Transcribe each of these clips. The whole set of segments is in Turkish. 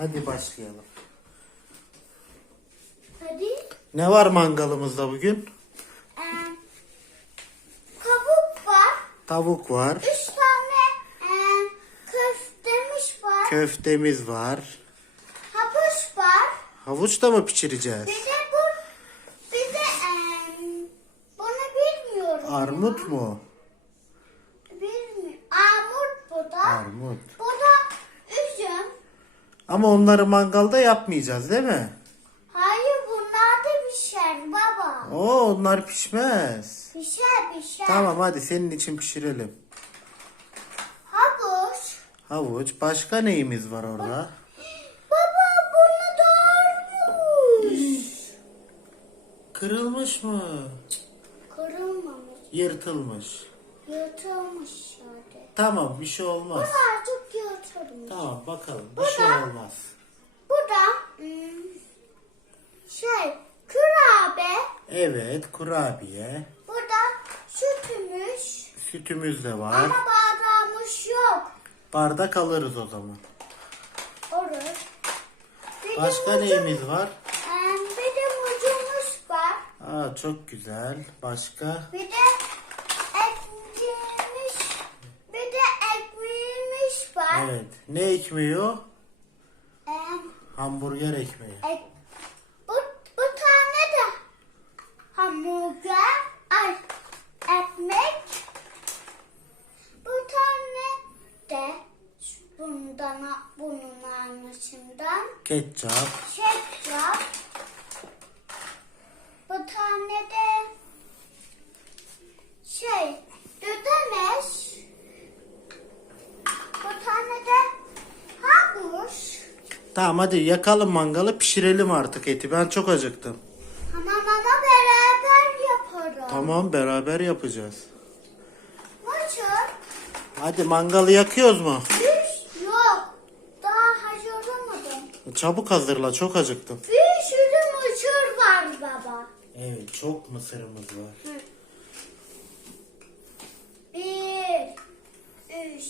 Hadi başlayalım. Hadi. Ne var mangalımızda bugün? Ee, kabuk var. Tavuk var, Üç tane e, köftemiz var. köftemiz var. Havuç var. Havuç da mı pişireceğiz? Bir de bu bir de e, bunu bilmiyorum. Armut mu? Bilmiyorum. Armut bu da. Armut. Bu. Ama onları mangalda yapmayacağız değil mi? Hayır bunlar da pişer baba. Oo onlar pişmez. Pişer pişer. Tamam hadi senin için pişirelim. Havuç. Havuç. Başka neyimiz var orada? Baba bunu doğurmuş. Kırılmış mı? Kırılmamış. Yırtılmış. Yırtılmış şöyle. Tamam bir şey olmaz. Artık yırtılmış. Tamam bakalım bir şey olmaz. Bu da hmm, şey kurabe. Evet kurabiye. Bu da sütümüş. Sütümüz de var. Ama bardağımız yok. Bardak alırız o zaman. Olur. Başka mucum- neyimiz var? Ee, bir de mucumuz var. Aa çok güzel. Başka? Bir de Evet. Ne ekmeği o? Ee, Hamburger ekmeği. ek, bu, bu tane de hamburger, ay, ekmek. Bu tane de bundan, bunun aynısından Ketçap. ketçap. Bu tane de şey, düdemeş. Bu tane de havuç. Tamam hadi yakalım mangalı pişirelim artık eti. Ben çok acıktım. Tamam ama beraber yaparız. Tamam beraber yapacağız. Mısır, Hadi mangalı yakıyoruz mu? düş yok. Daha hazırlamadım. Çabuk hazırla çok acıktım. Bir sürü mısır var baba. Evet çok mısırımız var. Bir, üç.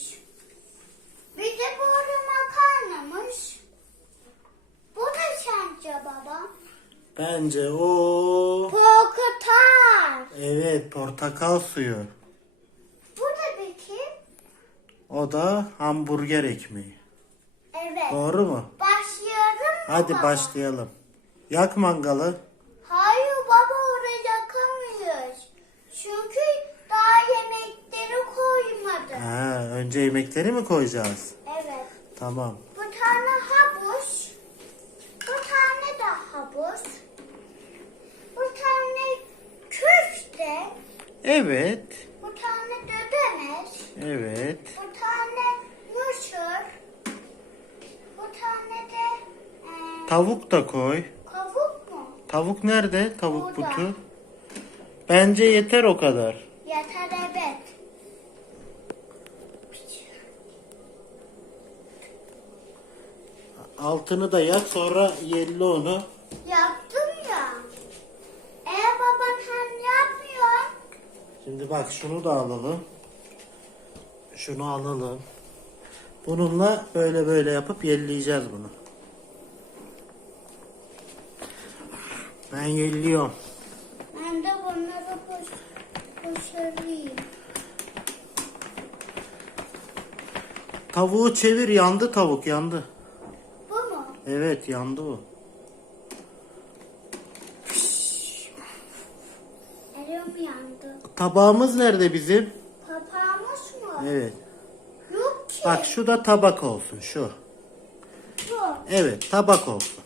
Bir de burada makarnamış. Bu da sence baba? Bence o Portakal. evet portakal suyu. Bu da peki? O da hamburger ekmeği. Evet. Doğru mu? Başlayalım mı Hadi baba? başlayalım. Yak mangalı. Hayır baba oraya yakamıyoruz. Çünkü daha yemekleri koymadım. Ha, önce yemekleri mi koyacağız? Evet. Tamam. Bu tane havuç. Bu tane köfte. Evet. Bu tane dödemeç. Evet. Bu tane mısır. Bu tane de e, Tavuk da koy. kavuk mu? Tavuk nerede? Tavuk Burada. butu. Bence yeter o kadar. Yeter evet. Altını da yak sonra yelli onu. Şimdi bak şunu da alalım. Şunu alalım. Bununla böyle böyle yapıp yelleyeceğiz bunu. Ben yelliyorum. Ben de bunları boş, boşarayım. Tavuğu çevir yandı tavuk yandı. Bu mu? Evet yandı o. Yandı. Tabağımız nerede bizim? Papağanmış mı? Evet. Yok ki. Bak şu da tabak olsun şu. Bu. Evet tabak olsun.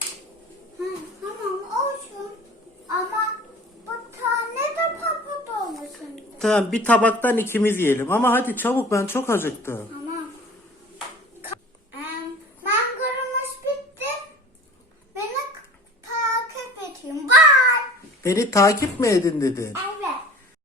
Hı, tamam olsun. Ama bu tane de papat olmasın. Tamam bir tabaktan ikimiz yiyelim ama hadi çabuk ben çok acıktım. Tamam. Em, Mangaramız bitti. Beni takip edin. Bye. Beni takip mi edin dedi. Evet.